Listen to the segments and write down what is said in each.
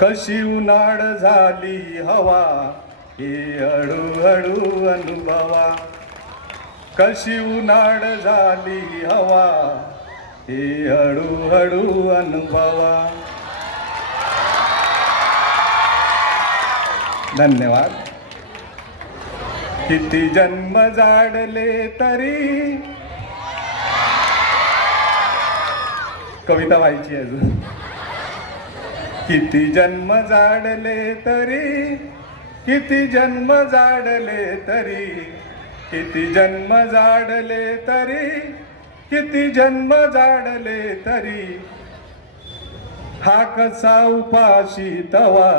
कशी उन्हाळ झाली हवा हे हळूहळू अनुभवा. कशी उन्हाळ झाली हवा हे हळूहळू अनुभवा. धन्यवाद. किती जन्म जाडले तरी. कविता व्हायची अजून. किती जन्म जाडले तरी किती जन्म जाडले तरी किती जन्म जाडले तरी किती जन्म जाडले तरी. हा कसा उपाशी तवा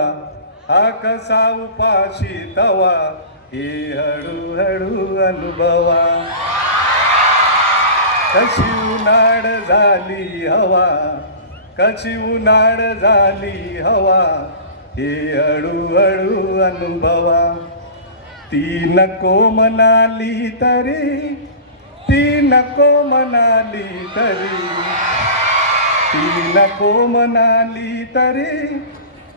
हा कसा उपाशी तवा हे हळूहळू अनुभवा. कशी उन्हाळ झाली हवा कशी उन्हाळ झाली हवा हे हळूहळू अनुभवा. ती नको म्हणाली तरी ती नको म्हणाली तरी. ती नको म्हणाली तरी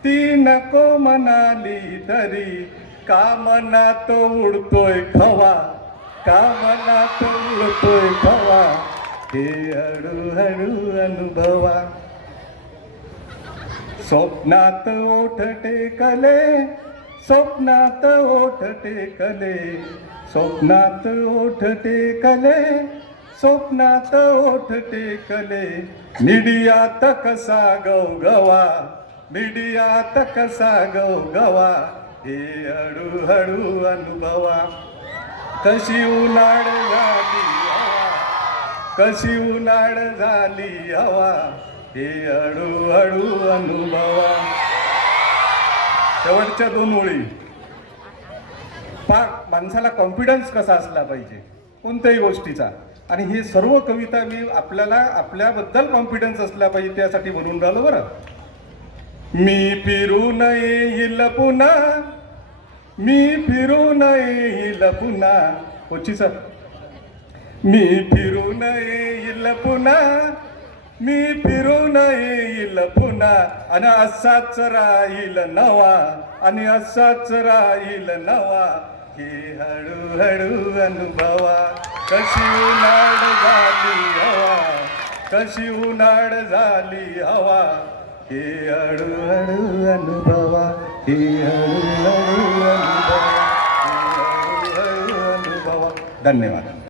ती नको म्हणाली तरी. का मनात उडतोय खवा का मनात उडतोय खवा हे हळूहळू अनुभवा. स्वप्नात ओठ टेकले स्वप्नात ओठ टेकले स्वप्नात ओठ टेकले स्वप्नात ओठ टेकले. मिडियात कसा गवगवा मिडियात कसा गवगवा हे हळूहळू अनुभवा. कशी उन्हाळ झाली हवा कशी उन्हाळ झाली हवा हे हळूहळू अनुभवा. शेवटच्या दोन ओळी. पाक माणसाला कॉन्फिडन्स कसा असला पाहिजे? कोणत्याही गोष्टीचा. आणि हे सर्व कविता मी आपल्याला आपल्याबद्दल कॉन्फिडन्स असला पाहिजे त्यासाठी म्हणून राहिलो बरं. मी फिरून येईल पुन्हा. मी फिरून येईल पुन्हा. होची सर मी फिरून येईल पुन्हा. मी फिरून येईल पुन्हा. आणि असाच राहील नवा. आणि असाच राहील नवा. हे हळूहळू अनुभवा. कशी उन्हाळ झाली हवा. कशी उन्हाळ झाली हवा. हे हळूहळू अनुभवा. हे हळूहळू अनुभवा. हळूहळू अनुभवा. धन्यवाद.